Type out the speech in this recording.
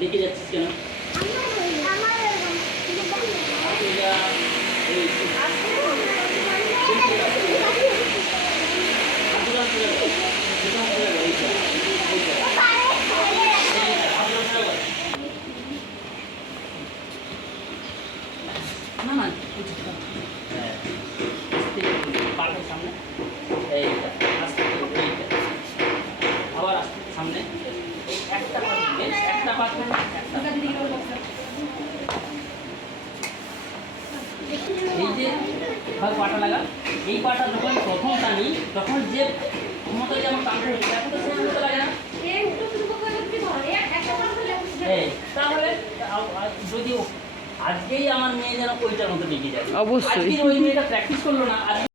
দেখে যাচ্ছিস কেন? না না পাটের সামনে এইটা আস্তে এইটা আবার আস্তে সামনে একটা পাট দিয়ে একটা পাট এই যে পাটা লাগা এই পাটা যখন প্রথম টানি তখন যে ক্ষমতা যে আমার কামড়ে হচ্ছে এখন তো সেই ক্ষমতা লাগে না। তাহলে যদি আজকেই আমার মেয়ে যেন ওইটার মতো লেগে যায়, অবশ্যই ওই মেয়েটা প্র্যাকটিস করলো না।